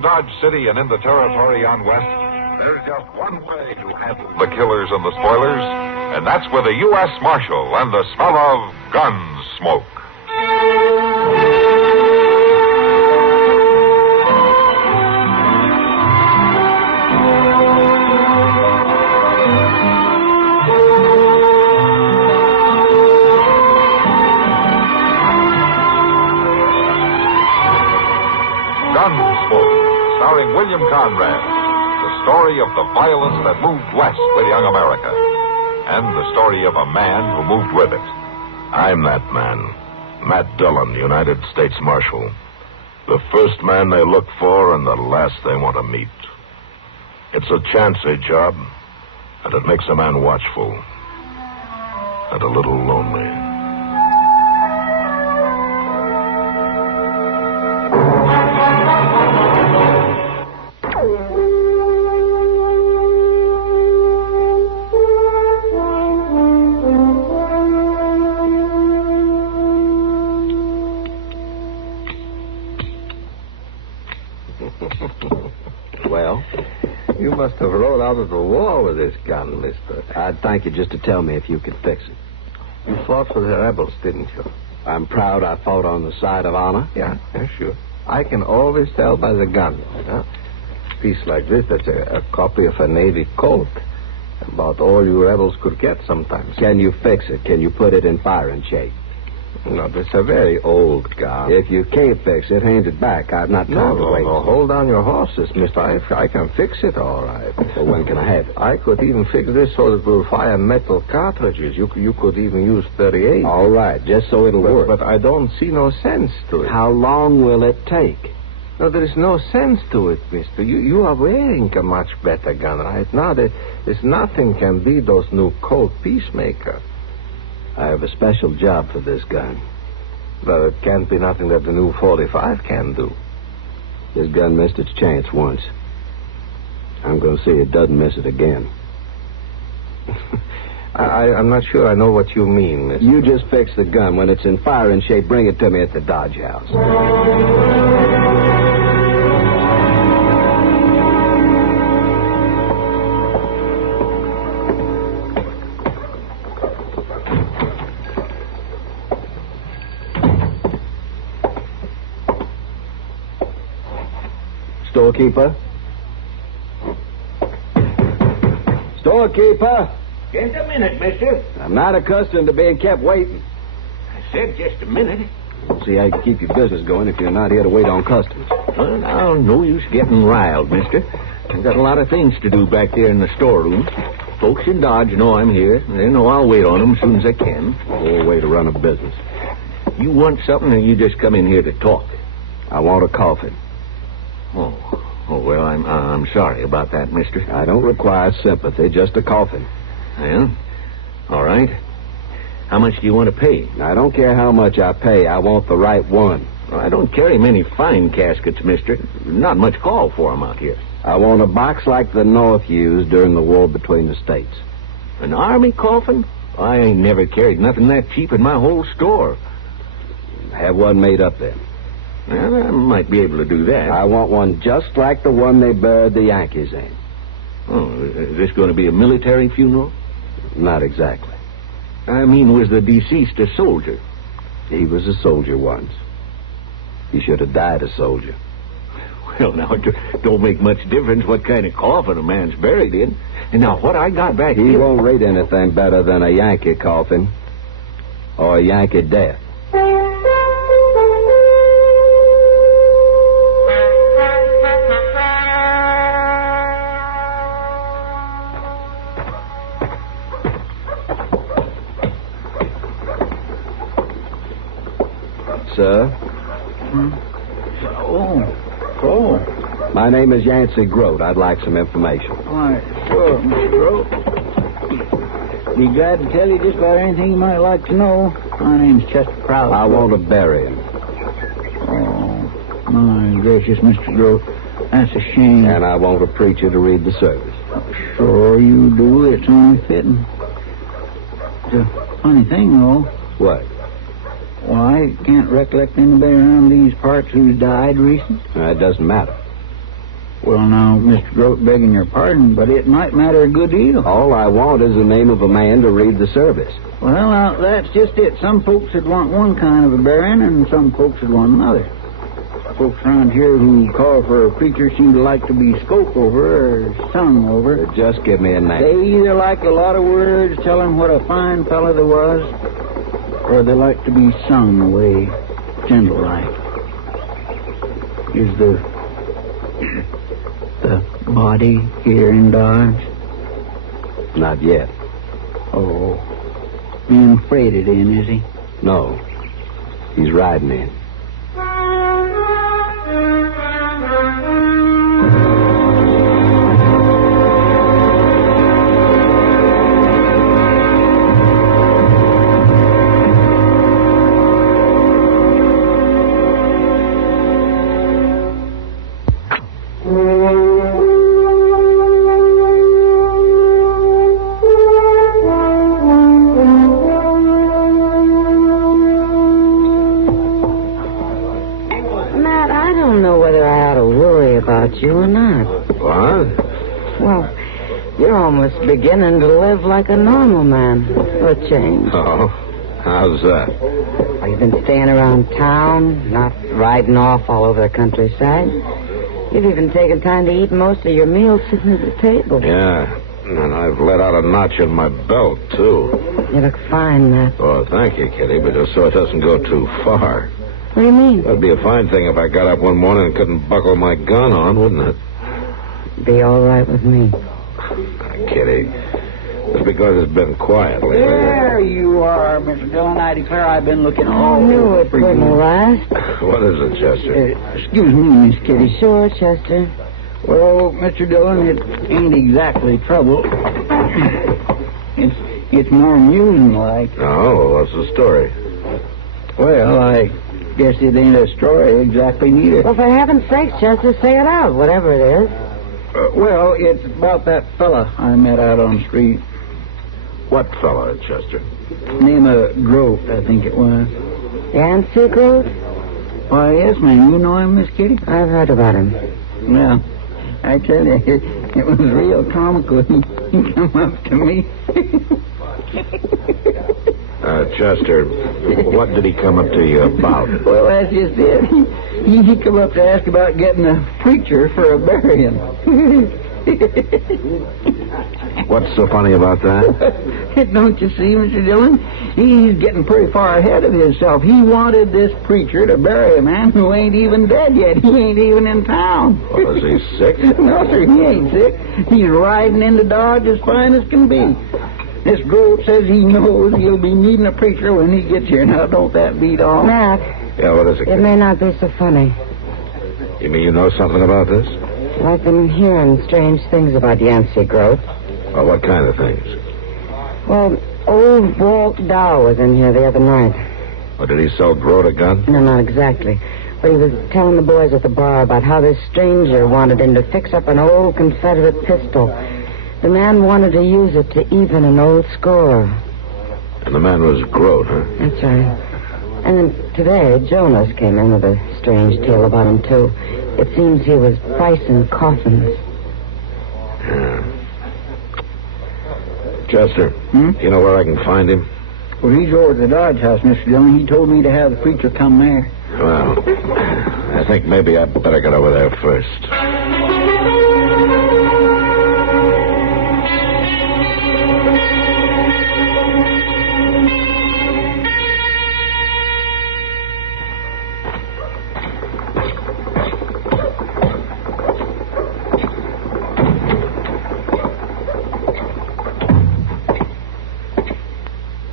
Around Dodge City and in the territory on West, there's just one way to handle the killers and the spoilers, and that's with a U.S. Marshal and the smell of Gunsmoke. Gunsmoke, starring William Conrad. The story of the violence that moved west with young America. And the story of a man who moved with it. I'm that man. Matt Dillon, United States Marshal. The first man they look for and the last they want to meet. It's a chancy job, and it makes a man watchful. And a little lonely. Well, you must have rode out of the war with this gun, mister. I'd thank you just to tell me if you could fix it. You fought for the rebels, didn't you? I'm proud I fought on the side of honor. Yeah, sure. I can always tell by the gun. A piece like this, that's a copy of a Navy coat. About all you rebels could get sometimes. Can you fix it? Can you put it in firing shape? No, this is a very old gun. If you can't fix it, hand it back. I've not time to wait. No. Hold down your horses, mister. I can fix it all right. Well, when can I have it? I could even fix this so it will fire metal cartridges. You could even use 38. All right, just so it'll work. But I don't see no sense to it. How long will it take? No, there is no sense to it, mister. You are wearing a much better gun right now. There's nothing can beat those new Colt Peacemaker. I have a special job for this gun. Well, it can't be nothing that the new 45 can do. This gun missed its chance once. I'm going to see it doesn't miss it again. I'm not sure I know what you mean, mister. You just fix the gun. When it's in firing shape, bring it to me at the Dodge House. Storekeeper? Storekeeper? Just a minute, mister. I'm not accustomed to being kept waiting. I said just a minute. We'll see how you can keep your business going if you're not here to wait on customers. Well, now, no use getting riled, mister. I've got a lot of things to do back there in the storeroom. Folks in Dodge know I'm here. They know I'll wait on them as soon as I can. Poor way to run a business. You want something, or you just come in here to talk? I want a coffin. Oh, well, I'm sorry about that, mister. I don't require sympathy, just a coffin. Well, all right. How much do you want to pay? I don't care how much I pay. I want the right one. Well, I don't carry many fine caskets, mister. Not much call for 'em out here. I want a box like the North used during the war between the states. An army coffin? I ain't never carried nothing that cheap in my whole store. Have one made up then. Well, I might be able to do that. I want one just like the one they buried the Yankees in. Oh, is this going to be a military funeral? Not exactly. I mean, was the deceased a soldier? He was a soldier once. He should have died a soldier. Well, now, it don't make much difference what kind of coffin a man's buried in. And now, what I got back He here... won't rate anything better than a Yankee coffin or a Yankee death. Sir? Oh. My name is Yancey Groat. I'd like some information. Why, sure, Mr. Groat. Be glad to tell you just about anything you might like to know. My name's Chester Prowse. I want to bury him. Oh, my gracious, Mr. Groat. That's a shame. And I want a preacher to read the service. Sure you do. It's only fitting. It's a funny thing, though. What? Well, I can't recollect anybody around these parts who's died recent. It doesn't matter. Well, now, Mr. Groat, begging your pardon, but it might matter a good deal. All I want is the name of a man to read the service. Well, now, that's just it. Some folks would want one kind of a burying, and some folks would want another. Folks around here who call for a preacher seem to like to be spoke over or sung over. Just give me a name. They either like a lot of words telling what a fine fellow there was, or they like to be sung away gentle-like. Is the body here in Dodge? Not yet. Oh. Being freighted in, is he? No. He's riding in. You or not. What? Well, you're almost beginning to live like a normal man for a change. Oh, how's that? Well, you've been staying around town, not riding off all over the countryside. You've even taken time to eat most of your meals sitting at the table. Yeah, and I've let out a notch in my belt, too. You look fine, Matt. Oh, thank you, Kitty, but just so it doesn't go too far. What do you mean? That'd be a fine thing if I got up one morning and couldn't buckle my gun on, wouldn't it? Be all right with me. Kitty, it's because it's been quiet lately. There you are, Mr. Dillon. I declare I've been looking all I knew over it for you. couldn't last. What is it, Chester? Excuse me, Miss Kitty. Sure, Chester. Well, Mr. Dillon, it ain't exactly trouble. It's more amusing like. Oh, what's the story? Well, I guess it ain't a story exactly neither. Well, for heaven's sakes, Chester, say it out, whatever it is. Well, it's about that fella I met out on the street. What fella, Chester? Name of Groat, I think it was. Yancey Groat? Why, yes, ma'am. You know him, Miss Kitty? I've heard about him. Well, I tell you, it was real comical. He come up to me. Chester, what did he come up to you about? Well, that's just it. He come up to ask about getting a preacher for a burying. What's so funny about that? Don't you see, Mr. Dillon? He's getting pretty far ahead of himself. He wanted this preacher to bury a man who ain't even dead yet. He ain't even in town. Well, is he sick? No, sir, he ain't sick. He's riding into Dodge as fine as can be. This Groat says he knows he'll be needing a preacher when he gets here. Now, don't that beat all? Matt, Yeah, what is it? it may not be so funny. You mean you know something about this? Well, I've been hearing strange things about Yancey Groat. Well, what kind of things? Well, old Walt Dow was in here the other night. Or did he sell Groat a gun? No, not exactly. But he was telling the boys at the bar about how this stranger wanted him to fix up an old Confederate pistol. The man wanted to use it to even an old score. And the man was Groat, huh? That's right. And then today, Jonas came in with a strange tale about him, too. It seems he was pricing coffins. Yeah. Chester, you know where I can find him? Well, he's over at the Dodge House, Mr. Dillon. He told me to have the preacher come there. Well, I think maybe I'd better get over there first.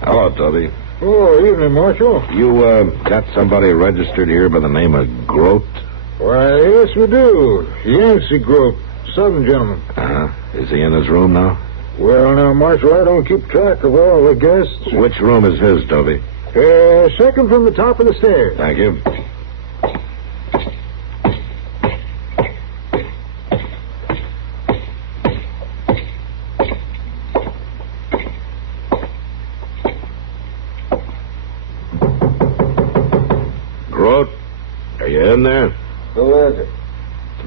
Hello, Toby. Oh, evening, Marshal. You, got somebody registered here by the name of Groat? Why, yes, we do. Yancey Groat, Southern gentleman. Uh-huh. Is he in his room now? Well, now, Marshal, I don't keep track of all the guests. Which room is his, Toby? Second from the top of the stairs. Thank you. Groat, are you in there? Who is it?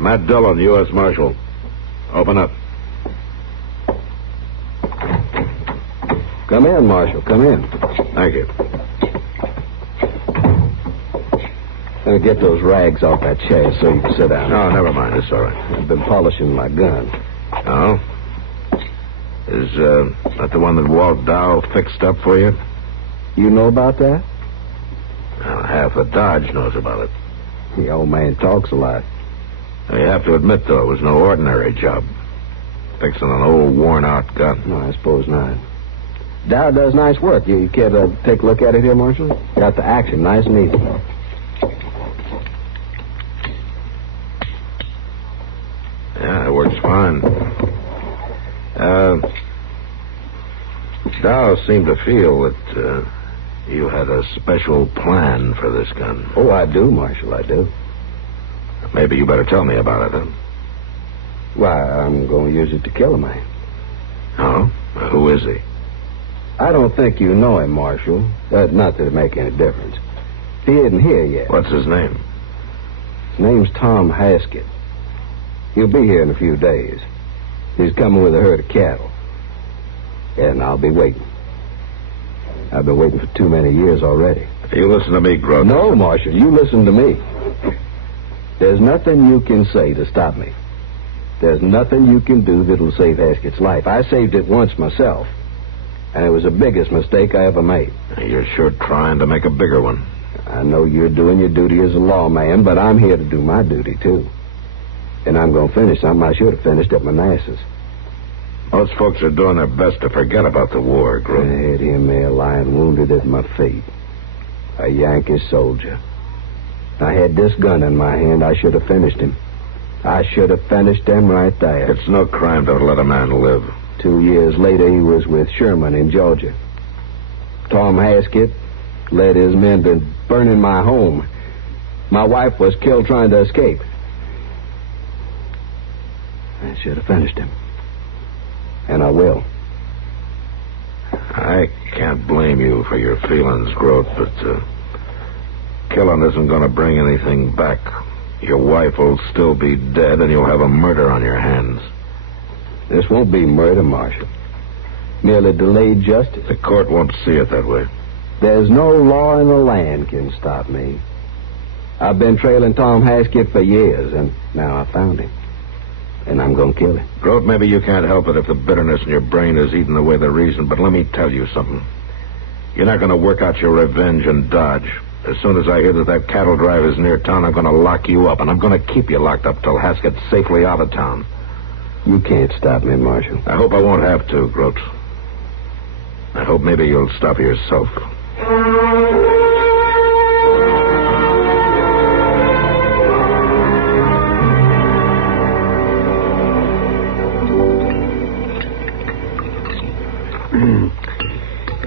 Matt Dillon, U.S. Marshal. Open up. Come in, Marshal. Come in. Thank you. Let me get those rags off that chair so you can sit down. No, never mind. It's all right. I've been polishing my gun. Oh? Is that the one that Walt Dow fixed up for you? You know about that? Well, half of Dodge knows about it. The old man talks a lot. You have to admit, though, it was no ordinary job. Fixing an old, worn-out gun. No, I suppose not. Dow does nice work. You care to take a look at it here, Marshal? Got the action nice and easy. Yeah, it works fine. Dow seemed to feel that you had a special plan for this gun. Oh, I do, Marshal, I do. Maybe you better tell me about it, huh? Why, I'm going to use it to kill a man. Oh? Well, who is he? I don't think you know him, Marshal. Not that it make any difference. He isn't here yet. What's his name? His name's Tom Haskett. He'll be here in a few days. He's coming with a herd of cattle. And I'll be waiting. I've been waiting for too many years already. You listen to me, Groat. No, Marshal, you listen to me. There's nothing you can say to stop me. There's nothing you can do that'll save Haskett's life. I saved it once myself. And it was the biggest mistake I ever made. You're sure trying to make a bigger one. I know you're doing your duty as a lawman, but I'm here to do my duty, too. And I'm going to finish something I should have finished at Manassas. Most folks are doing their best to forget about the war, Groat. I had him there lying wounded at my feet. A Yankee soldier. I had this gun in my hand. I should have finished him. I should have finished him right there. It's no crime to let a man live. 2 years later, he was with Sherman in Georgia. Tom Haskett led his men to burning my home. My wife was killed trying to escape. I should have finished him. And I will. I can't blame you for your feelings, Groat, but killing isn't going to bring anything back. Your wife will still be dead, and you'll have a murder on your hands. This won't be murder, Marshal. Merely delayed justice. The court won't see it that way. There's no law in the land can stop me. I've been trailing Tom Haskett for years, and now I found him. And I'm going to kill him. Groat, maybe you can't help it if the bitterness in your brain is eating away the reason, but let me tell you something. You're not going to work out your revenge in Dodge. As soon as I hear that cattle drive is near town, I'm going to lock you up, and I'm going to keep you locked up till Haskett's safely out of town. You can't stop me, Marshal. I hope I won't have to, Groat. I hope maybe you'll stop yourself.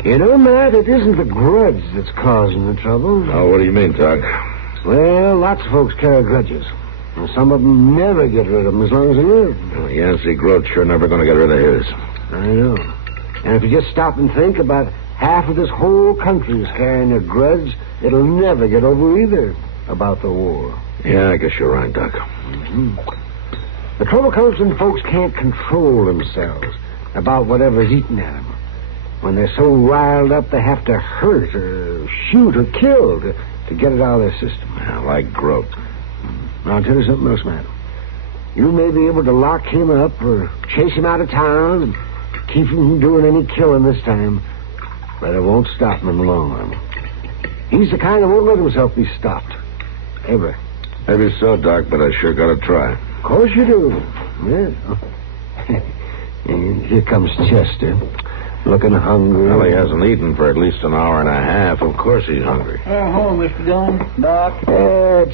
You know, Matt, it isn't the grudge that's causing the trouble. Oh, what do you mean, Doc? Well, lots of folks carry grudges. And some of them never get rid of them as long as they live. Well, Yancey Groat's sure never going to get rid of his. I know. And if you just stop and think, about half of this whole country is carrying a grudge it'll never get over either about the war. Yeah, I guess you're right, Doc. Mm-hmm. The trouble comes when folks can't control themselves about whatever's eating at them. When they're so riled up, they have to hurt or shoot or kill to get it out of their system. Yeah, like Groat. Now, I'll tell you something else, man. You may be able to lock him up or chase him out of town and keep him from doing any killing this time, but it won't stop him in the long run. He's the kind that won't let himself be stopped. Ever. Maybe so, Doc, but I sure got to try. Of course you do. Yeah. And here comes Chester. Looking hungry. Well, he hasn't eaten for at least an hour and a half. Of course he's hungry. Hello, Mr. Dillon. Doc.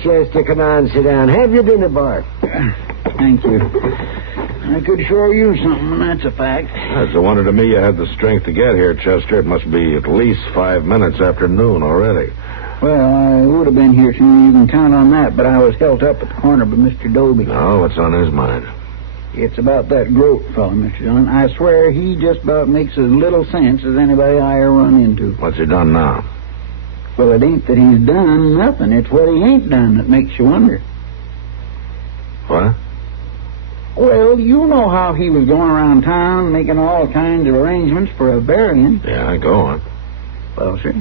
Chester, come on, sit down. Have your dinner, Bart. Thank you. I could sure use something, and that's a fact. It's a wonder to me you had the strength to get here, Chester. It must be at least 5 minutes after noon already. Well, I would have been here soon. You can count on that, but I was held up at the corner by Mr. Doby. Oh, what's on his mind? It's about that Groat fellow, Mr. Dillon. I swear he just about makes as little sense as anybody I ever run into. What's he done now? Well, it ain't that he's done nothing. It's what he ain't done that makes you wonder. What? Well, you know how he was going around town making all kinds of arrangements for a burying. Yeah, go on. Well, sir,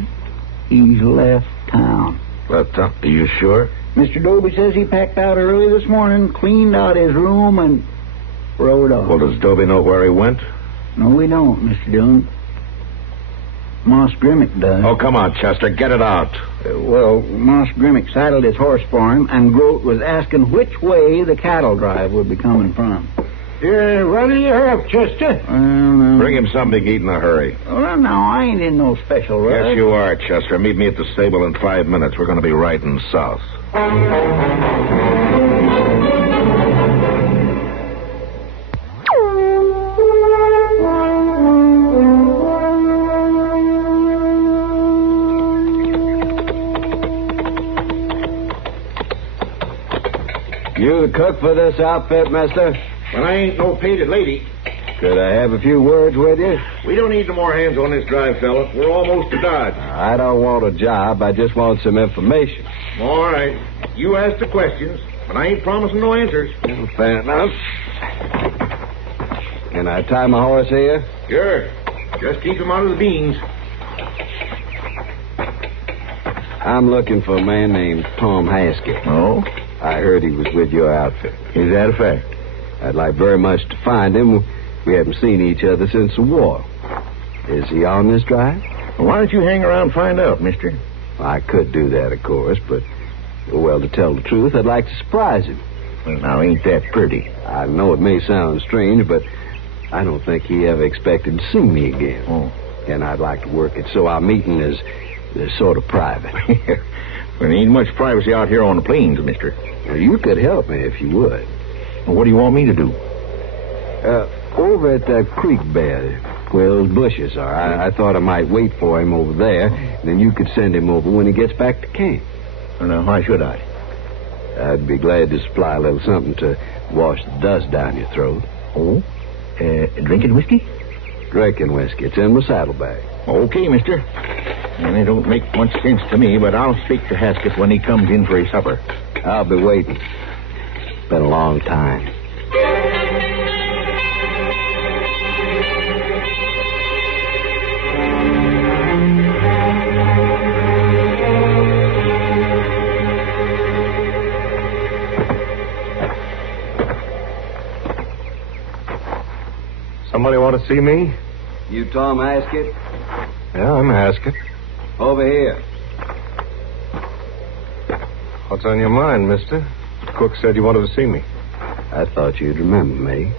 he's left town. Left town? Are you sure? Mr. Doby says he packed out early this morning, cleaned out his room, and rode off. Well, does Doby know where he went? No, we don't, Mr. Dillon. Moss Grimmick does. Oh, come on, Chester, get it out. Well, Moss Grimmick saddled his horse for him, and Groat was asking which way the cattle drive would be coming from. Yeah, what do you have, Chester? Bring him something to eat in a hurry. Well, now, I ain't in no special rush. Yes, you are, Chester. Meet me at the stable in 5 minutes. We're going to be riding south. You the cook for this outfit, mister? Well, I ain't no painted lady. Could I have a few words with you? We don't need no more hands on this drive, fella. We're almost to Dodge. I don't want a job. I just want some information. All right. You ask the questions, but I ain't promising no answers. Well, fair enough. Can I tie my horse here? Sure. Just keep him out of the beans. I'm looking for a man named Tom Haskett. Oh? I heard he was with your outfit. Is that a fact? I'd like very much to find him. We haven't seen each other since the war. Is he on this drive? Well, why don't you hang around and find out, mister? I could do that, of course, but, well, to tell the truth, I'd like to surprise him. Well, now, ain't that pretty? I know it may sound strange, but I don't think he ever expected to see me again. Oh. And I'd like to work it so our meeting is sort of private. There ain't much privacy out here on the plains, mister. Well, you could help me if you would. Well, what do you want me to do? Over at that creek bed where those bushes are, I thought I might wait for him over there, then you could send him over when he gets back to camp. Well, now, why should I? I'd be glad to supply a little something to wash the dust down your throat. Oh? Drinking whiskey? Drinking whiskey. It's in my saddlebag. Okay, mister. And it don't make much sense to me, but I'll speak to Haskett when he comes in for his supper. I'll be waiting. It's been a long time. Somebody want to see me? You Tom Haskett? Yeah, I'm Haskett. Over here. What's on your mind, mister? The cook said you wanted to see me. I thought you'd remember me.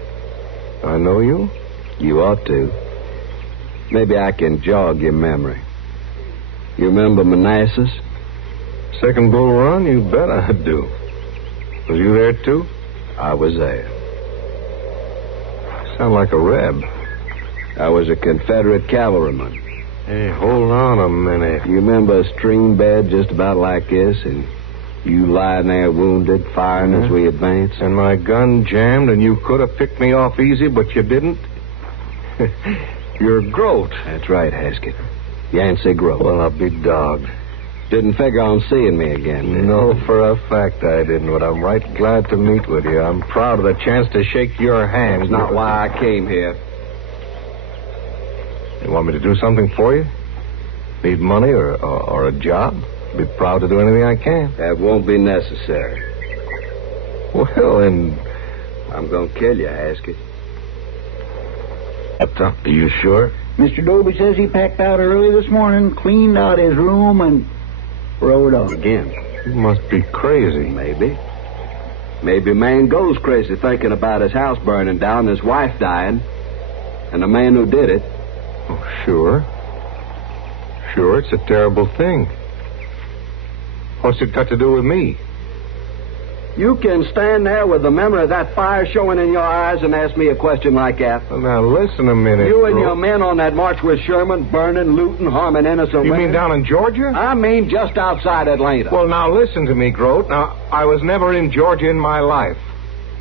I know you? You ought to. Maybe I can jog your memory. You remember Manassas? Second Bull Run? You bet I do. Was you there, too? I was there. Sound like a reb. I was a Confederate cavalryman. Hey, hold on a minute. You remember a stream bed just about like this, and you lying there wounded, firing as we advanced? And my gun jammed, and you could have picked me off easy, but you didn't? You're Groat. That's right, Haskett. Yancey Groat. Well, a big dog. Didn't figure on seeing me again, did you? No, for a fact I didn't, but I'm right glad to meet with you. I'm proud of the chance to shake your hand. That's not why I came here. You want me to do something for you? Need money or a job? Be proud to do anything I can. That won't be necessary. Well, then, I'm going to kill you, Haskett. Are you sure? Mr. Doby says he packed out early this morning, cleaned out his room, and rode off. Again. You must be crazy. Maybe. Maybe a man goes crazy thinking about his house burning down, his wife dying, and the man who did it. Oh, sure. Sure, it's a terrible thing. What's it got to do with me? You can stand there with the memory of that fire showing in your eyes and ask me a question like that. Well, now, listen a minute. You and your men on that march with Sherman, burning, looting, harming innocent You women. mean down in Georgia? I mean just outside Atlanta. Well, now, listen to me, Groat. Now, I was never in Georgia in my life.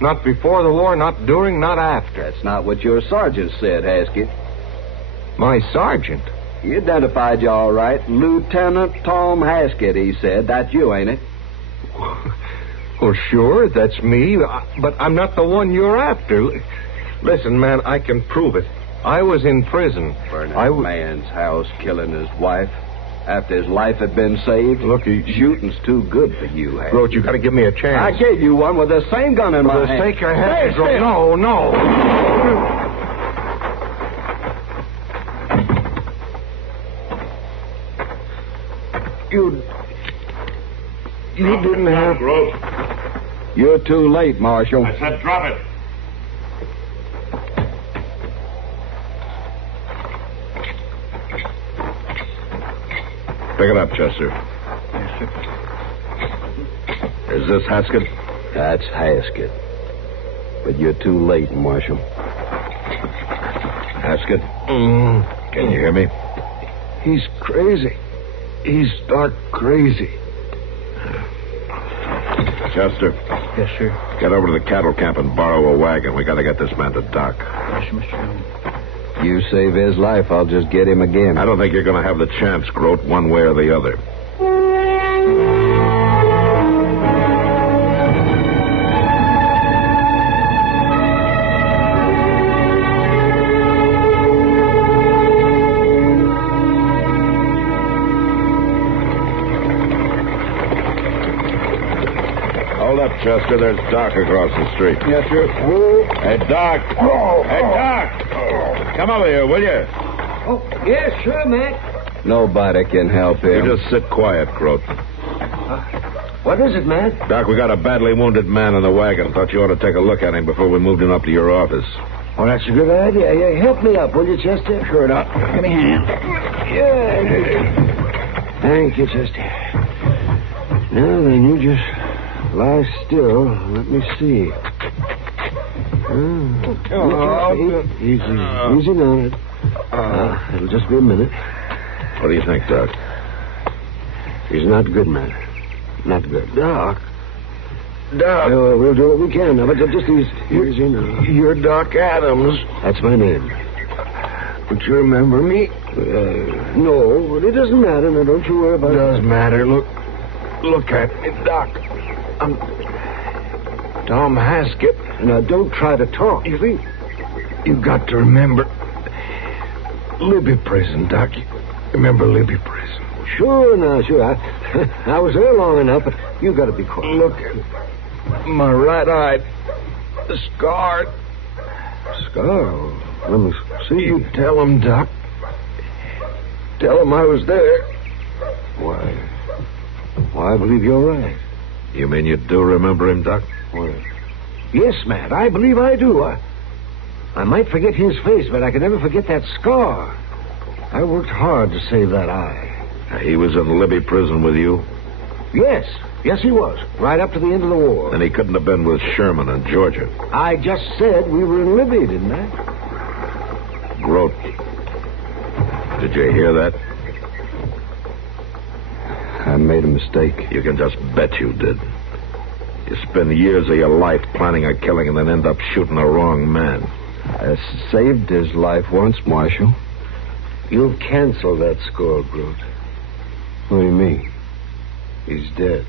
Not before the war, not during, not after. That's not what your sergeant said, Haskett. My sergeant? He identified you all right. Lieutenant Tom Haskett, he said. That's you, ain't it? Well, sure, that's me, but I'm not the one you're after. Listen, man, I can prove it. I was in prison. Burning a man's house, killing his wife, after his life had been saved. Look, shooting's too good for you, Hank. Groat, you got to give me a chance. I gave you one with the same gun in my hand. For the sake of heaven, Groat. No. You didn't have... Groat. You're too late, Marshal. I said drop it. Pick it up, Chester. Yes, sir. Is this Haskett? That's Haskett. But you're too late, Marshal. Haskett? Can you hear me? He's crazy. He's stark crazy. Chester. Yes, sir. Get over to the cattle camp and borrow a wagon. We got to get this man to Doc. Yes, Mr. Chairman. You save his life, I'll just get him again. I don't think you're going to have the chance, Groat, one way or the other. Hold up, Chester. There's Doc across the street. Yes, sir. Hey, Doc. Hey, Doc. Come over here, will you? Oh, yes, sure, Mac. Nobody can help him. You just sit quiet, Groat. What is it, Mac? Doc, we got a badly wounded man in the wagon. Thought you ought to take a look at him before we moved him up to your office. Oh, that's a good idea. Yeah, help me up, will you, Chester? Sure, Doc. Give me a hand. Yeah. Thank you, Chester. Now then, you just lie still. Let me see. Easy on it. It'll just be a minute. What do you think, Doc? He's not good, man. Not good. Doc. We'll do what we can now, but just easy now. You're Doc Adams. That's my name. Don't you remember me? No, but it doesn't matter. Now, don't you worry about It it. does matter. Look at me, Doc. I'm Tom Haskett. Now, don't try to talk. You see, you got to remember Libby Prison, Doc. You remember Libby Prison? Sure. I was there long enough, but you got to be quiet. Look at my right eye, scarred. Scar? Let me see. You tell him, Doc. Tell him I was there. Why, I believe you're right. You mean you do remember him, Doc? Well, yes, Matt, I believe I do. I might forget his face, but I can never forget that scar. I worked hard to save that eye. He was in Libby Prison with you? Yes, he was. Right up to the end of the war. Then he couldn't have been with Sherman in Georgia. I just said we were in Libby, didn't I? Groat. Did you hear that? I made a mistake. You can just bet you did. You spend years of your life planning a killing and then end up shooting the wrong man. I saved his life once, Marshal. You've canceled that score, Groat. What do you mean? He's dead.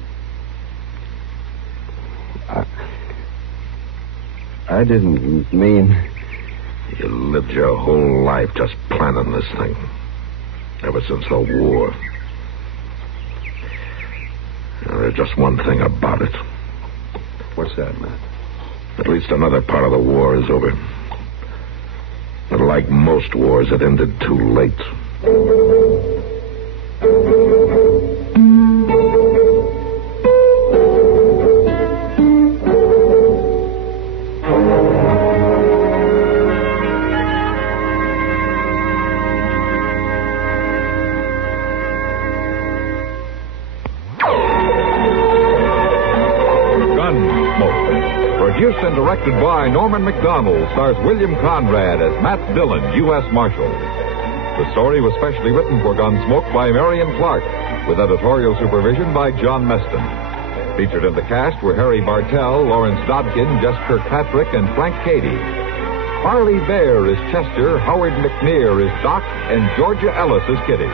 I didn't mean... You lived your whole life just planning this thing. Ever since the war. Now, there's just one thing about it. What's that, man? At least another part of the war is over. But like most wars, it ended too late. Produced and directed by Norman Macdonnell, stars William Conrad as Matt Dillon, U.S. Marshal. The story was specially written for Gunsmoke by Marion Clark, with editorial supervision by John Meston. Featured in the cast were Harry Bartell, Lawrence Dobkin, Jess Kirkpatrick, and Frank Cady. Harley Bear is Chester, Howard McNear is Doc, and Georgia Ellis is Kitty.